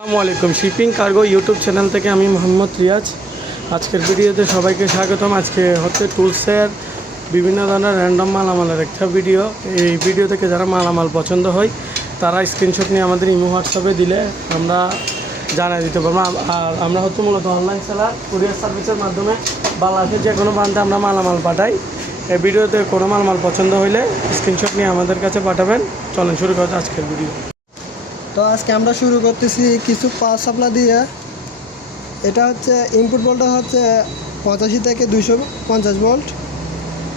আসসালামু আলাইকুম। Shipping cargo YouTube channel থেকে আমি মোহাম্মদ রিয়াজ। আজকের ভিডিওতে সবাইকে স্বাগতম। আজকে হচ্ছে টুলসের বিভিন্ন ধরনের র্যান্ডম মালামালের একটা ভিডিও। এই ভিডিও থেকে যারা মালামাল পছন্দ হয় তারা স্ক্রিনশট নিয়ে আমাদের ইমো হোয়াটসঅ্যাপে দিলে আমরা জানিয়ে দিতে পারবো। আর আমরা হচ্ছে মূলত অনলাইন সেলার, কুরিয়ার সার্ভিসের মাধ্যমে বাংলাদেশের যে কোনো প্রান্তে আমরা মালামাল পাঠাই। এই ভিডিওতে কোনো মালামাল পছন্দ হইলে স্ক্রিনশট নিয়ে আমাদের কাছে পাঠাবেন। চলেন শুরু করতে আজকের ভিডিও। তো আজকে আমরা শুরু করতেছি কিছু পাওয়ার সাপ্লাই দিয়ে। এটা হচ্ছে ইনপুট ভোল্টেজ হচ্ছে 85 থেকে 250 ভোল্ট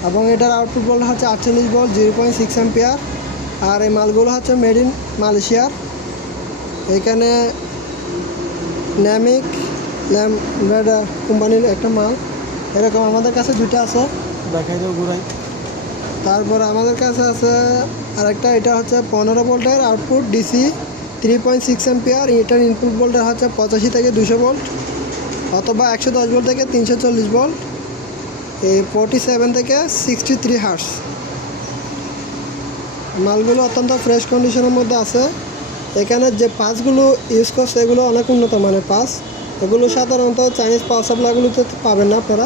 এবং এটার আউটপুট ভোল্টেজ হচ্ছে 48 ভোল্ট 0.6 অ্যাম্পিয়ার। আর এই মালগুলো হচ্ছে মেড ইন মালয়েশিয়ার। এখানে ন্যামিক ল্যামব্রেডা কোম্পানির একটা মাল, এরকম আমাদের কাছে দুটো আছে, দেখাই দাও ঘুরাই। তারপর আমাদের কাছে আছে আরেকটা, এটা হচ্ছে 15 ভোল্টের আউটপুট ডিসি 3.6 অ্যাম্পিয়ার। এটার ইনপুট ভোল্টেজ হচ্ছে 85 থেকে 200 ভোল্ট অথবা 110 ভোল্ট থেকে 340 ভোল্ট, এই 47 থেকে 63 হার্টস। মালগুলো অত্যন্ত ফ্রেশ কন্ডিশনের মধ্যে আছে। এখানে যে পাসগুলো ইউজ করছে এগুলো অনেক উন্নত মানের পাস, এগুলো সাধারণত চাইনিজ পাওয়ার সাপ্লাইগুলোতে পাবেন না আপনারা।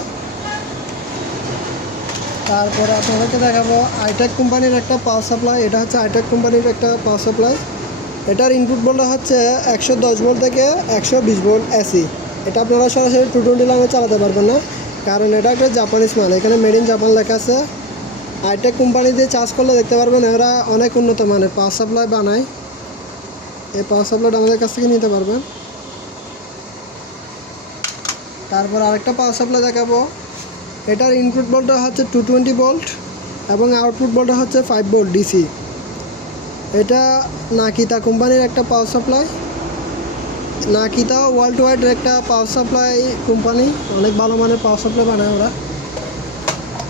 তারপরে আপনাদেরকে দেখাবো আইটেক কোম্পানির একটা পাওয়ার সাপ্লাই। এটা হচ্ছে আইটেক কোম্পানির একটা পাওয়ার সাপ্লাই। এটার ইনপুট ভোল্টেজ হচ্ছে 110 ভোল্ট থেকে 120 ভোল্ট এসি। এটা আপনারা সরাসরি 220 লাইনে চালাতে পারবেন না, কারণ এটা একটা জাপানিজ মাল। এখানে মেড ইন জাপান লেখা আছে। আইটেক কোম্পানি দিয়ে চার্জ করলে দেখতে পারবেন এরা অনেক উন্নত মানের পাওয়ার সাপ্লাই বানায়। এই পাওয়ার সাপ্লাইটা আমাদের কাছ থেকে নিতে পারবেন। তারপর আরেকটা পাওয়ার সাপ্লাই দেখাবো। এটার ইনপুট ভোল্টেজ হচ্ছে 220 ভোল্ট এবং আউটপুট ভোল্টেজ হচ্ছে 5 ভোল্ট ডিসি। এটা নাকিতা কোম্পানির একটা পাওয়ার সাপ্লাই। নাকিতা ওয়ার্ল্ড ওয়াইডের একটা পাওয়ার সাপ্লাই কোম্পানি, অনেক ভালো মানের পাওয়ার সাপ্লাই বানায় ওরা।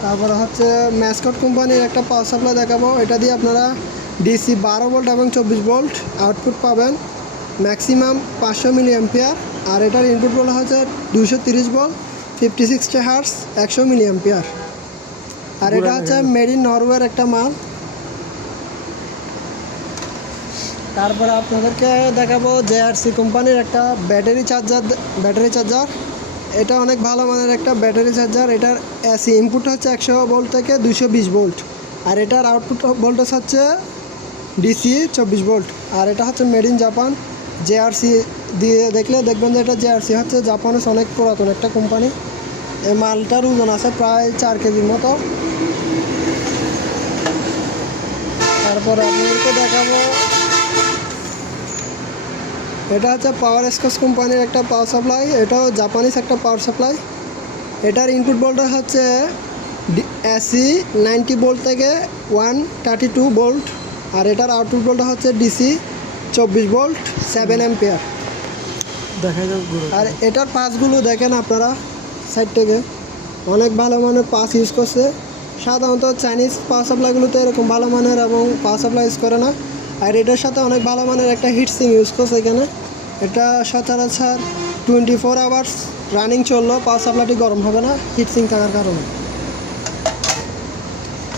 তারপরে হচ্ছে ম্যাসকট কোম্পানির একটা পাওয়ার সাপ্লাই দেখাবো। এটা দিয়ে আপনারা ডিসি 12 ভোল্ট এবং 24 ভোল্ট আউটপুট পাবেন, ম্যাক্সিমাম 500 মিলি অ্যাম্পিয়ার। আর এটার ইনপুট ভোল্টেজ হচ্ছে 230 ভোল্ট 50-60 হার্টস 100 মিলি অ্যাম্পিয়ার। আর এটা হচ্ছে মেড ইন নরওয়ের একটা মাল। তারপরে আপনাদেরকে দেখাবো জেআরসি কোম্পানির একটা ব্যাটারি চার্জার। এটা অনেক ভালো মানের একটা ব্যাটারি চার্জার। এটার এসি ইনপুট হচ্ছে 100 ভোল্ট থেকে 220 ভোল্ট আর এটার আউটপুট ভোল্টেজ হচ্ছে ডিসি 24 ভোল্ট। আর এটা হচ্ছে মেড ইন জাপান। জেআরসি দিয়ে দেখলে দেখবেন যে এটা জেআরসি হচ্ছে জাপানের অনেক পুরাতন একটা কোম্পানি। এই মালটার ওজন আছে প্রায় 4 কেজির মতো। তারপর আপনাদেরকে দেখাবো এটা হচ্ছে পাওয়ার এক্সকস কোম্পানির একটা পাওয়ার সাপ্লাই। এটাও জাপানিজ একটা পাওয়ার সাপ্লাই। এটার ইনপুট ভোল্টেজ হচ্ছে এসি 90 ভোল্ট থেকে 132 ভোল্ট আর এটার আউটপুট ভোল্টেজ হচ্ছে ডিসি 24 ভোল্ট 7 অ্যাম্পিয়ার। দেখা যাক আর এটার পাসগুলো দেখেন আপনারা সাইড থেকে, অনেক ভালো মানের পাস ইউজ করছে। সাধারণত চাইনিজ পাওয়ার সাপ্লাইগুলোতে এরকম ভালো মানের এবং পাওয়ার সাপ্লাই ইউজ করে না। আর এটার সাথে অনেক ভালো মানের একটা হিটসিং ইউজ করছে এখানে। এটা সচরাচর 24 আওয়ার্স রানিং চললেও পাওয়ার সাপ্লাইটি গরম হবে না হিটসিং থাকার কারণে।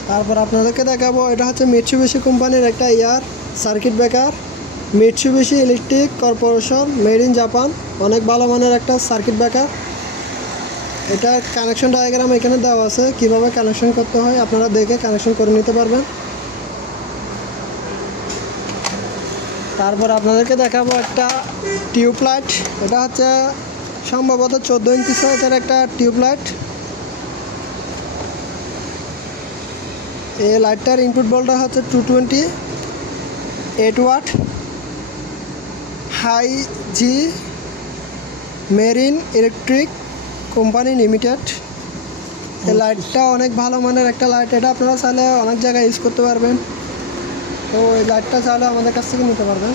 তারপর আপনাদেরকে দেখাবো এটা হচ্ছে মিৎসুবিশি কোম্পানির একটা air circuit breaker. Mitsubishi electric corporation, made in Japan, অনেক ভালো মানের একটা সার্কিট ব্রেকার। এটার কানেকশন ডায়াগ্রাম এখানে দেওয়া আছে, কিভাবে কানেকশন করতে হয় আপনারা দেখে কানেকশন করে নিতে পারবেন। তারপর আপনাদেরকে দেখাবো একটা টিউবলাইট। এটা হচ্ছে সম্ভবত 14 ইঞ্চি সাইজের একটা টিউবলাইট। এই লাইটটার ইনপুট ভোল্টেজ হচ্ছে 228 ওয়াট, হাই জি মেরিন ইলেকট্রিক কোম্পানি লিমিটেড। এই লাইটটা অনেক ভালো মানের একটা লাইট। এটা আপনারা চাইলে অনেক জায়গায় ইউজ করতে পারবেন। তো এই লাইটটা চাইলে আমাদের কাছ থেকে নিতে পারবেন।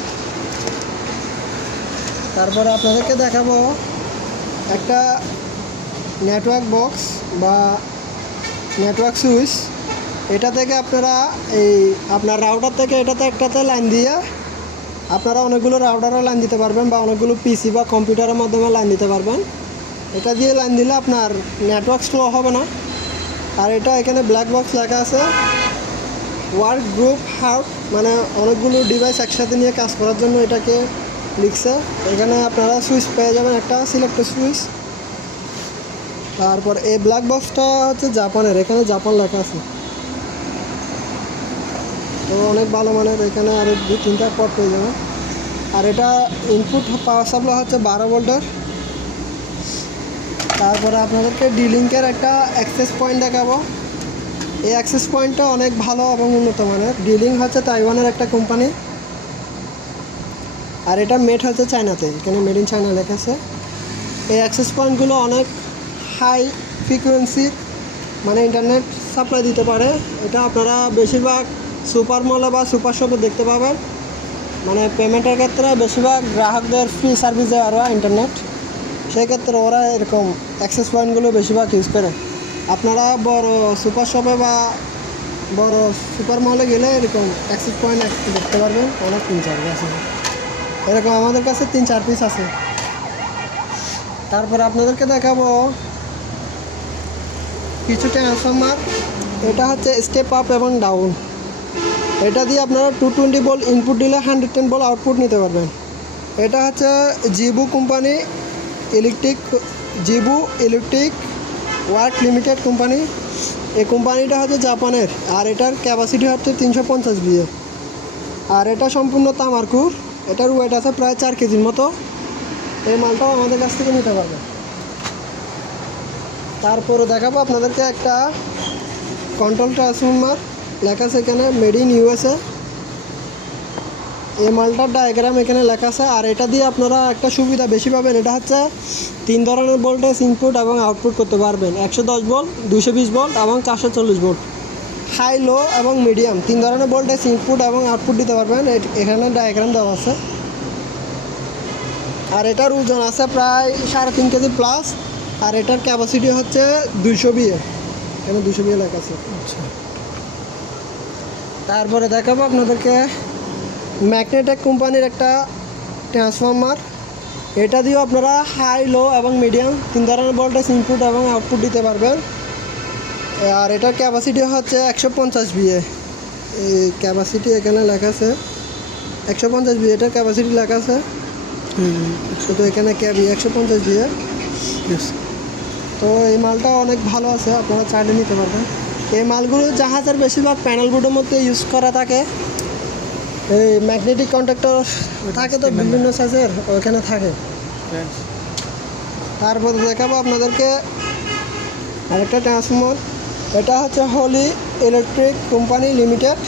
তারপরে আপনাদেরকে দেখাবো একটা নেটওয়ার্ক বক্স বা নেটওয়ার্ক সুইচ। এটা থেকে আপনারা আপনার রাউটার থেকে একটাতে লাইন দিয়ে আপনারা অনেকগুলো রাউটারও লাইন দিতে পারবেন বা অনেকগুলো পিসি বা কম্পিউটারের মাধ্যমে লাইন দিতে পারবেন। এটা দিয়ে লাইন দিলে আপনার নেটওয়ার্ক স্লো হবে না। আর এটা এখানে ব্ল্যাক বক্স লেখা আছে ওয়ার্ক গ্রুপ হার্ট, মানে অনেকগুলো ডিভাইস একসাথে নিয়ে কাজ করার জন্য এটাকে লিখছে। এখানে আপনারা সুইচ পেয়ে যাবেন, একটা সিলেক্টেড সুইচ। তারপর এই ব্ল্যাক বক্সটা হচ্ছে জাপানের, এখানে জাপান লেখা আছে। তো অনেক ভালো মানের, এখানে আরও 2-3টা পট পেয়ে যাবেন। আর এটা ইনপুট পাওয়ার সাপ্লাই হচ্ছে 12 ভোল্টের। তারপরে আপনাদেরকে ডি-লিঙ্কের একটা অ্যাক্সেস পয়েন্ট দেখাবো। এই অ্যাক্সেস পয়েন্টটা অনেক ভালো এবং উন্নত মানের। ডি-লিঙ্ক হচ্ছে তাইওয়ানের একটা কোম্পানি, আর এটা মেড হচ্ছে চায়নাতে, এখানে মেড ইন চায়না লেখা আছে। এই অ্যাক্সেস পয়েন্টগুলো অনেক হাই ফ্রিকোয়েন্সির মানে ইন্টারনেট সাপ্লাই দিতে পারে। এটা আপনারা বেশিরভাগ সুপার মলে বা সুপার শপে দেখতে পাবেন। মানে পেমেন্টের ক্ষেত্রে বেশিরভাগ গ্রাহকদের ফ্রি সার্ভিস দেয় ওরা ইন্টারনেট, সেক্ষেত্রে ওরা এরকম অ্যাক্সেস পয়েন্টগুলো বেশিরভাগ ইউজ করে। আপনারা বড় সুপার শপে বা বড় সুপার মলে গেলে এরকম অ্যাক্সেস পয়েন্ট দেখতে পারবেন, অনেক 3-4 পিস আছে। এরকম আমাদের কাছে 3-4 পিস আছে। তারপরে আপনাদেরকে দেখাবো কিছু ট্রান্সফরমার। এটা হচ্ছে স্টেপ আপ এবং ডাউন। এটা দিয়ে আপনারা 220 ভোল্ট ইনপুট দিলে 110 ভোল্ট আউটপুট নিতে পারবেন। এটা হচ্ছে জিবু কোম্পানি জিবু ইলেকট্রিক ওয়ার্ক লিমিটেড কোম্পানি। এই কোম্পানিটা হচ্ছে জাপানের, আর এটার ক্যাপাসিটি হচ্ছে 350 বিএ। আর এটা সম্পূর্ণ তামারকুর, এটার ওয়েট আছে প্রায় 4 কেজির মতো। এই মালটাও আমাদের কাছ থেকে নিতে পারবে। তারপরে দেখাবো আপনাদেরকে একটা কন্ট্রোল ট্রান্সফরমার, লেখা আছে এখানে মেড ইন ইউএসএ। এই মালটার ডায়াগ্রাম এখানে লেখা আছে। আর এটা দিয়ে আপনারা একটা সুবিধা বেশি পাবেন, এটা হচ্ছে 3 ধরনের ভোল্টেজ ইনপুট এবং আউটপুট করতে পারবেন। 110 ভোল্ট, 220 ভোল্ট এবং 440 ভোল্ট। হাই, লো এবং মিডিয়াম 3 ধরনের ভোল্টেজ ইনপুট এবং আউটপুট দিতে পারবেন। এখানে ডায়াগ্রাম দেওয়া আছে। আর এটার ওজন আছে প্রায় 3.5 কেজি প্লাস। আর এটার ক্যাপাসিটি হচ্ছে 200 বিএ, এখানে 200 বিএ লেখা আছে। আচ্ছা, তারপরে দেখাবো আপনাদেরকে ম্যাগনেটেক কোম্পানির একটা ট্রান্সফরমার। এটা দিয়েও আপনারা হাই, লো এবং মিডিয়াম 3 ধরনের ভোল্টেজ ইনপুট এবং আউটপুট দিতে পারবেন। আর এটার ক্যাপাসিটি হচ্ছে 150 বিএ। এই ক্যাপাসিটি এখানে লেখা আছে 150 বিএ, এটার ক্যাপাসিটি লেখা আছে। শুধু এখানে ক্যাবি 150 বিএ। তো এই মালটা অনেক ভালো আছে, আপনারা চাইলে নিতে পারবেন। এই মালগুলো জাহাজের বেশিরভাগ প্যানেল বোর্ডের মধ্যে ইউজ করা থাকে। এই ম্যাগনেটিক কন্ট্যাক্টর থাকে তো বিভিন্ন সাইজের, ওখানে থাকে। তারপর দেখাবো আপনাদেরকে আরেকটা ট্রান্সফরমার। এটা হচ্ছে holy electric company limited,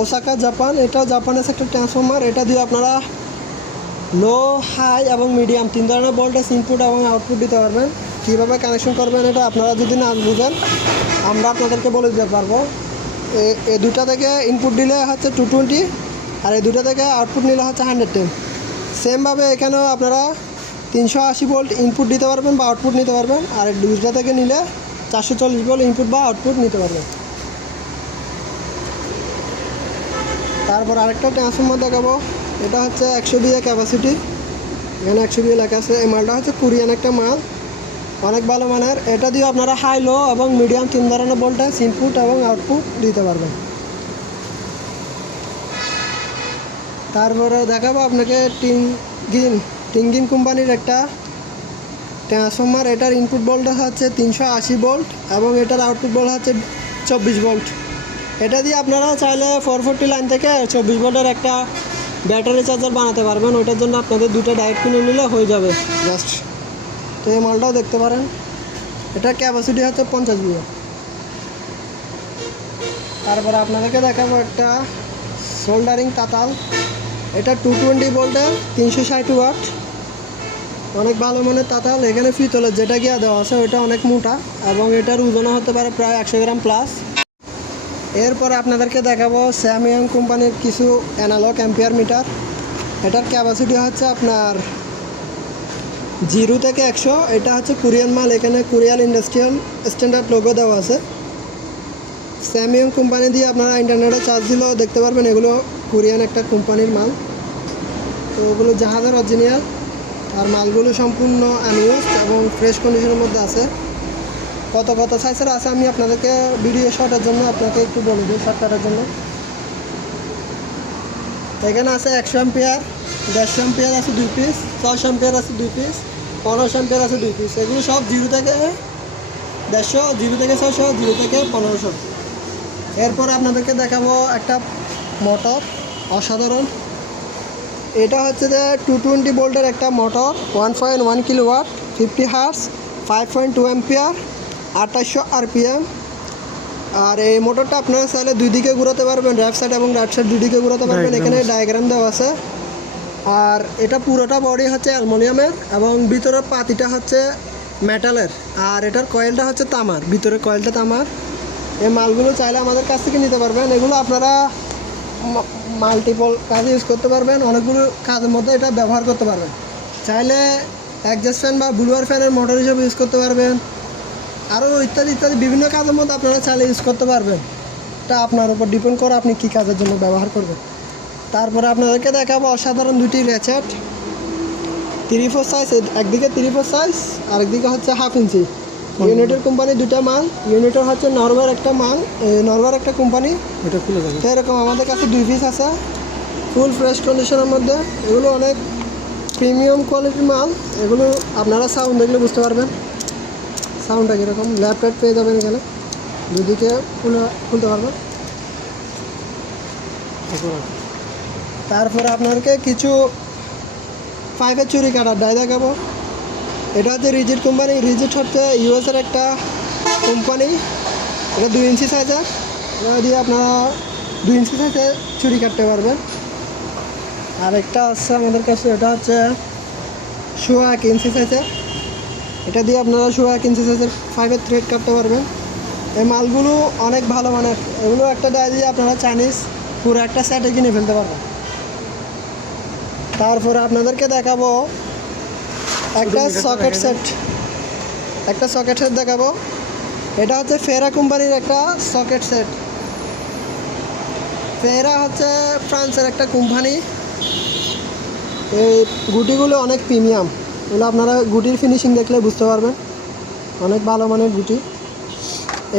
Osaka, Japan. এটা জাপানের একটা ট্রান্সফরমার। এটা দিয়ে আপনারা লো, হাই এবং মিডিয়াম 3 ধরনের ভোল্টেজ ইনপুট এবং আউটপুট দিতে পারবেন। কীভাবে কানেকশন করবেন এটা আপনারা যদি না বুঝেন আমরা আপনাদেরকে বলে দিতে পারবো। এই দুটা থেকে ইনপুট দিলে হচ্ছে 220, আর এই দুটা থেকে আউটপুট নিলে হচ্ছে 110। সেমভাবে এখানেও আপনারা 380 ভোল্ট ইনপুট দিতে পারবেন বা আউটপুট নিতে পারবেন। আর এই দুটা থেকে নিলে 440 ভোল্ট ইনপুট বা আউটপুট নিতে পারবেন। তারপর আরেকটা ট্রান্সফরমার দেখাবো। এটা হচ্ছে 100 বিএ ক্যাপাসিটি, এখানে 100 বিএ লেখা আছে। এই মালটা হচ্ছে কোরিয়ান একটা মাল, অনেক ভালো মানের। এটা দিয়ে আপনারা হাই, লো এবং মিডিয়াম 3 ধরনের ভোল্টেজ ইনপুট এবং আউটপুট দিতে পারবেন। তারপরে দেখাবো আপনাকে টিঙ্গিন কোম্পানির একটা ট্রান্সফরমার। এটার ইনপুট ভোল্টেজ হচ্ছে 380 ভোল্ট এবং এটার আউটপুট ভোল্ট হচ্ছে 24 ভোল্ট। এটা দিয়ে আপনারা চাইলে 440 লাইন থেকে 24 ভোল্টের একটা ব্যাটারি চার্জার বানাতে পারবেন। ওইটার জন্য আপনাদের দুটো ডায়োড কিনে নিলে হয়ে যাবে জাস্ট। তো এই মালটাও দেখতে পারেন। এটার ক্যাপাসিটি হচ্ছে 50 বিএ। তারপর আপনাদেরকে দেখাবো একটা সোল্ডারিং তাতাল। এটা 220 ভোল্টের 360 ওয়াট, অনেক ভালো মানের তাতাল। এখানে পিতলের যেটা গিয়া দেওয়া আছে ওইটা অনেক মোটা এবং এটার ওজন হতে পারে প্রায় 100 গ্রাম প্লাস। এরপরে আপনাদেরকে দেখাবো স্যামসাং কোম্পানির কিছু অ্যানালগ অ্যাম্পিয়ার মিটার। এটার ক্যাপাসিটি হচ্ছে আপনার 0 থেকে 100। এটা হচ্ছে কোরিয়ান মাল, এখানে কোরিয়ান ইন্ডাস্ট্রিয়াল স্ট্যান্ডার্ড লোগো দেওয়া আছে। স্যামসাং কোম্পানি দিয়ে আপনারা ইন্টারনেটে চার্জ দিলেও দেখতে পারবেন এগুলো কোরিয়ান একটা কোম্পানির মাল। তো ওগুলো জাহাজের অরিজিনাল, আর মালগুলো সম্পূর্ণ আনইউজড এবং ফ্রেশ কন্ডিশনের মধ্যে আছে। কত সাইজের আছে আমি আপনাদেরকে ভিডিও শটের জন্য আপনাকে একটু বলে দিই, শর্টকাটের জন্য। এখানে আছে 100 অ্যাম্পিয়ার, 150 অ্যাম্পিয়ার আছে 2 পিস, 600 অ্যাম্পিয়ার আছে 2 পিস, 1500 অ্যাম্পিয়ার আছে 2 পিস। এগুলো সব 0 থেকে 150, 0 থেকে 600, 0 থেকে 1500। এরপর আপনাদেরকে দেখাবো একটা মোটর, অসাধারণ। এটা হচ্ছে যে 220 ভোল্টের একটা motor, 1.1 kilowatt, 50 hertz, 5.2 ampere, 2800 RPM. আর এই মোটরটা আপনারা চাইলে দুই দিকে ঘোরাতে পারবেন, লেফট সাইড এবং রাইট সাইড দুই দিকে ঘোরাতে পারবেন। এখানে ডায়াগ্রাম দেওয়া আছে। আর এটা পুরোটা বডি হচ্ছে অ্যালুমিনিয়ামের এবং ভিতরের পাতিটা হচ্ছে মেটালের। আর এটার কয়েলটা হচ্ছে তামার, ভিতরের কয়েলটা তামার। এই মালগুলো চাইলে আমাদের কাছ থেকে নিতে পারবেন। এগুলো আপনারা মাল্টিপল কাজে ইউজ করতে পারবেন, অনেকগুলো কাজের মধ্যে এটা ব্যবহার করতে পারবেন। চাইলে অ্যাডজাস্ট ফ্যান বা ব্লুয়ার ফ্যানের মোটর হিসেবে ইউজ করতে পারবেন। আরও ইত্যাদি ইত্যাদি বিভিন্ন কাজের মধ্যে আপনারা চাইলে ইউজ করতে পারবেন। এটা আপনার উপর ডিপেন্ড করে আপনি কী কাজের জন্য ব্যবহার করবেন। তারপরে আপনাদেরকে দেখাবো অসাধারণ দুটি রেচেট, 3/4 সাইজ, একদিকে 3/4 সাইজ আরেকদিকে হচ্ছে 1/2 ইঞ্চি। ইউনিটের কোম্পানি দুটা মাল, ইউনিটের হচ্ছে নরওয়ের একটা মাল, নরওয়ের একটা কোম্পানি। এটা খুলে যাবে। এরকম আমাদের কাছে 2 পিস আছে, ফুল ফ্রেশ কন্ডিশনের মধ্যে। এগুলো অনেক প্রিমিয়াম কোয়ালিটির মাল। এগুলো আপনারা সাউন্ড দেখলে বুঝতে পারবেন সাউন্ডটা কীরকম। ল্যাপটপ পেয়ে যাবেন এখানে, দুদিকে খুলতে পারবেন। তারপরে আপনাদেরকে কিছু পাইপের চুরি কাটার ডাই দেখাবো। এটা হচ্ছে রিজিট কোম্পানি। রিজিট হচ্ছে ইউএসের একটা কোম্পানি। এটা 2 ইঞ্চি সাইজের। এটা দিয়ে আপনারা 2 ইঞ্চি সাইজে চুরি কাটতে পারবেন। আর একটা আছে আমাদের কাছে, এটা হচ্ছে 1.25 ইঞ্চি সাইজের। এটা দিয়ে আপনারা 1.25 ইঞ্চি সাইজের পাইপের থ্রেড কাটতে পারবেন। এই মালগুলো অনেক ভালো মানের। এগুলো একটা ডাই দিয়ে আপনারা চাইনিজ পুরো একটা সেটে কিনে ফেলতে পারবেন। তারপরে আপনাদেরকে দেখাবো একটা সকেট সেট, দেখাবো। এটা হচ্ছে ফেরা কোম্পানির একটা সকেট সেট। ফেরা হচ্ছে ফ্রান্সের একটা কোম্পানি। এই গুটিগুলো অনেক প্রিমিয়াম। এগুলো আপনারা গুটির ফিনিশিং দেখলে বুঝতে পারবেন, অনেক ভালো মানের গুটি।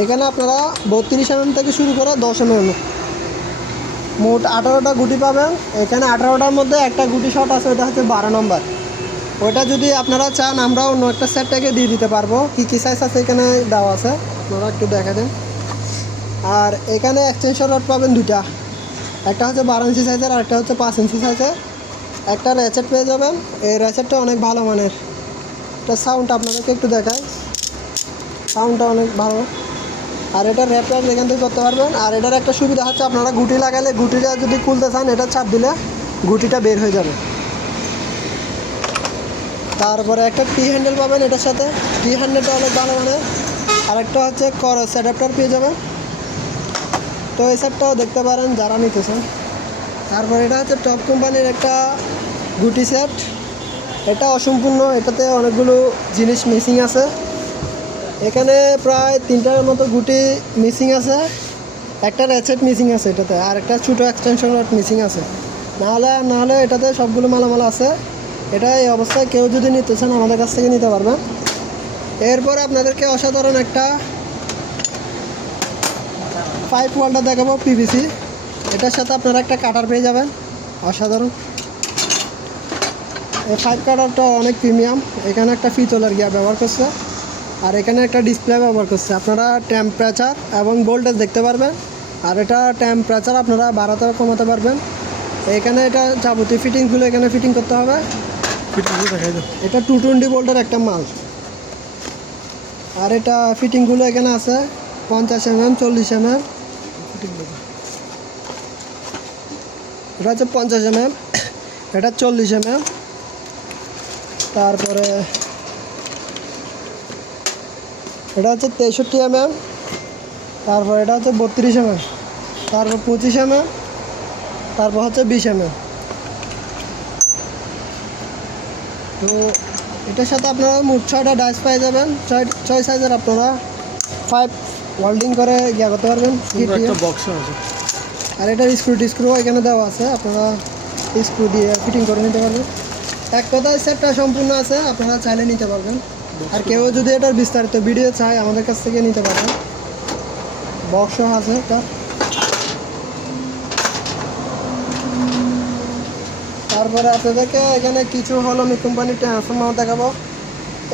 এখানে আপনারা 32 mm থেকে শুরু করে 10 mm, মোট 18টা গুটি পাবেন। এখানে 18টার মধ্যে একটা গুটি শট আছে, ওটা হচ্ছে 12 নম্বর। ওটা যদি আপনারা চান আমরা অন্য একটা সেটটাকে দিয়ে দিতে পারবো। কী কী সাইজ আছে এখানে দেওয়া আছে, আপনারা একটু দেখা দেন। আর এখানে এক্সটেনশন রড পাবেন দুটা, একটা হচ্ছে 12 ইঞ্চি সাইজের আর একটা হচ্ছে 5 ইঞ্চি সাইজের। একটা র্যাচেট পেয়ে যাবেন। এই র্যাচেটটা অনেক ভালো মানের। এটা সাউন্ডটা আপনাদেরকে একটু দেখাই, সাউন্ডটা অনেক ভালো। আর এটা র্যাপ এখান থেকে করতে পারবেন। আর এটার একটা সুবিধা হচ্ছে আপনারা গুটি লাগালে, গুটিটা যদি খুলতে চান এটা চাপ দিলে গুটিটা বের হয়ে যাবে। তারপরে একটা টি হ্যান্ডেল পাবেন এটার সাথে, টি হ্যান্ডেলটা অনেক ভালো মানের। আর একটা হচ্ছে করস অ্যাডাপ্টার পেয়ে যাবেন। তো এই সেটটাও দেখতে পারেন যারা নিতেছেন। তারপর এটা হচ্ছে টপ কোম্পানির একটা গুটি সেট। এটা অসম্পূর্ণ, এটাতে অনেকগুলো জিনিস মিসিং আছে। এখানে প্রায় 3টার মতো গুটি মিসিং আছে, একটা র্যাচেট মিসিং আছে এটাতে, আর একটা ছোটো এক্সটেনশন রড মিসিং আছে। নাহলে এটাতে সবগুলো মালামাল আছে। এটা এই অবস্থায় কেউ যদি নিতে চান আমাদের কাছ থেকে নিতে পারবেন। এরপর আপনাদেরকে অসাধারণ একটা পাইপ ওয়ালটা দেখাবো, পিভিসি। এটার সাথে আপনারা একটা কাটার পেয়ে যাবেন, অসাধারণ। এই পাইপ কাটারটা অনেক প্রিমিয়াম। এখানে একটা পিতলের গিয়া ব্যবহার করছে, আর এখানে একটা ডিসপ্লে ব্যবহার করছে। আপনারা টেম্পারেচার এবং ভোল্টেজ দেখতে পারবেন। আর এটা টেম্পারেচার আপনারা বাড়াতে কমাতে পারবেন। এখানে এটা যাবতীয় ফিটিংসগুলো এখানে ফিটিং করতে হবে। এটা 220 ভোল্টের একটা মাল। আর এটা ফিটিংগুলো এখানে আছে 50 mm, 40 mm। এটা হচ্ছে 50 mm, এটা 40 mm। তারপরে এটা হচ্ছে 63 mm। তারপর এটা হচ্ছে 32 mm। তারপর 25 mm। তারপর হচ্ছে 20 mm। তো এটার সাথে আপনারা মোট 6টা ডাইস পেয়ে যাবেন। 6 সাইজের আপনারা 5 ওয়েল্ডিং করে ইয়া করতে পারবেন। একটা বক্স আছে। আর এটার স্ক্রু এখানে দেওয়া আছে, আপনারা স্ক্রু দিয়ে ফিটিং করে নিতে পারবেন। এক কথায় সেটটা সম্পূর্ণ আছে, আপনারা চাইলে নিতে পারবেন। আর কেউ যদি এটার বিস্তারিত ভিডিও চায় আমাদের কাছ থেকে নিতে পারবেন। বক্স আছে এটা। তারপর তারপরে আপনাদেরকে এখানে কিছু হলো মি কোম্পানির ট্রান্সফর্মার দেখাবো।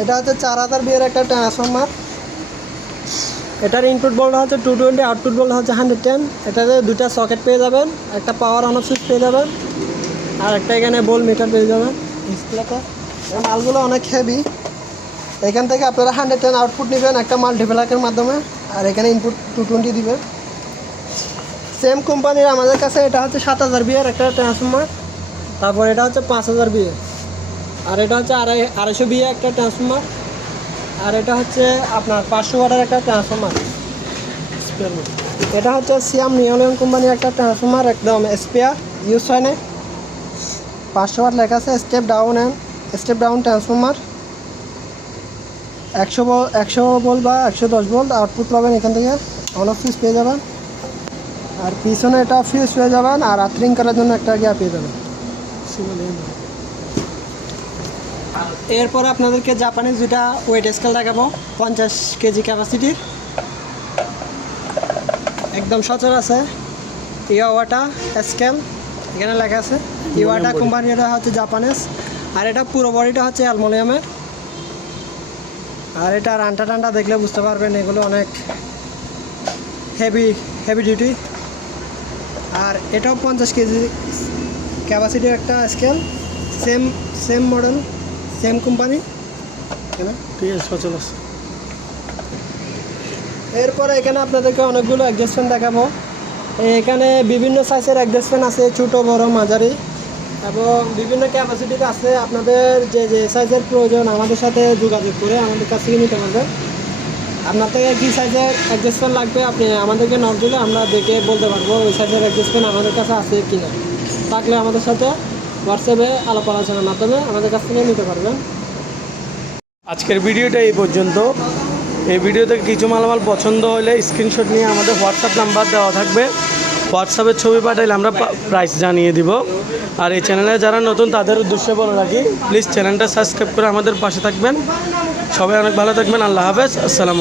এটা হচ্ছে 4000 বিয়ের একটা ট্রান্সফর্মার। এটার ইনপুট ভোল্ট হচ্ছে 220, আউটপুট ভোল্ট হচ্ছে 110। এটাতে দুটা সকেট পেয়ে যাবেন, একটা পাওয়ার অন অফ সুইচ পেয়ে যাবেন, আর একটা এখানে ভোল্ট মিটার পেয়ে যাবেন ডিসপ্লেতে। এই মালগুলো অনেক হেভি। এখান থেকে আপনারা 110 আউটপুট নেবেন একটা মাল্টিপ্লাকের মাধ্যমে, আর এখানে ইনপুট 220 দিবেন। সেম কোম্পানির আমাদের কাছে এটা হচ্ছে 7000 বিয়ের একটা ট্রান্সফর্মার। তারপর এটা হচ্ছে 5000 বিয়ে, আর এটা হচ্ছে 250 বিয়ে একটা ট্রান্সফর্মার, আর এটা হচ্ছে আপনার 500 ওয়াটের একটা ট্রান্সফর্মার। এটা হচ্ছে সিয়াম নিওলিয়ন কোম্পানির একটা ট্রান্সফর্মার, একদম স্পেয়ার, ইউজ হয় না। 500 ওয়াট লেখা আছে, স্টেপ ডাউন ট্রান্সফর্মার। 100 ভোল্ট বা 110 ভোল্ট আউটপুট পাবেন এখান থেকে, অন অফ সুইচ পেয়ে যাবেন। আর পিছনে এটা ফিউজ পেয়ে যাবেন, আর আর্থিং করার জন্য একটা গিয়া পেয়ে যাবেন। এরপর আপনাদেরকে জাপানিজ দুটা ওয়েট স্কেল দেখাবো, 50 কেজি ক্যাপাসিটির, একদম সচল আছে। ইওয়াটা স্কেল এখানে লেখা আছে। ইওয়াটা কোম্পানিটা হচ্ছে জাপানিজ, আর এটা পুরো বডিটা হচ্ছে অ্যালুমিনিয়ামের। আর এটা টান্ডা দেখলে বুঝতে পারবেন এগুলো অনেক হেভি ডিউটি। আর এটাও 50 কেজি ক্যাপাসিটির একটা scale, same model, same company, ঠিক আছে, সচল আছে। এরপরে এখানে আপনাদেরকে অনেকগুলো অ্যাডজাস্টমেন্ট দেখাবো। এখানে বিভিন্ন সাইজের অ্যাডজাস্টমেন্ট আছে, ছোটো বড় মাঝারি, এবং বিভিন্ন ক্যাপাসিটিতে আছে। আপনাদের যে সাইজের প্রয়োজন আমাদের সাথে যোগাযোগ করে আমাদের কাছ থেকে নিতে পারবেন। আপনার থেকে কী সাইজের অ্যাডজাস্টমেন্ট লাগবে আপনি আমাদেরকে নক দিলে আমরা দেখে বলতে পারবো ওই সাইজের অ্যাডজাস্টমেন্ট আমাদের কাছে আছে কি না। থাকলে আমাদের সাথে হোয়াটসঅ্যাপে আলাপ আলোচনার মাধ্যমে আমাদের কাছ থেকে নিতে পারবেন। আজকের ভিডিওটা এই পর্যন্ত। এই ভিডিও থেকে কিছু মালামাল পছন্দ হলে স্ক্রিনশট নিয়ে আমাদের হোয়াটসঅ্যাপ নাম্বার দেওয়া থাকবে, হোয়াটসঅ্যাপের ছবি পাঠাইলে আমরা প্রাইস জানিয়ে দিব। আর এই চ্যানেলে যারা নতুন তাদের উদ্দেশ্যে বলে রাখি, প্লিজ চ্যানেলটা সাবস্ক্রাইব করে আমাদের পাশে থাকবেন। সবাই অনেক ভালো থাকবেন। আল্লাহ হাফেজ, আসসালাম।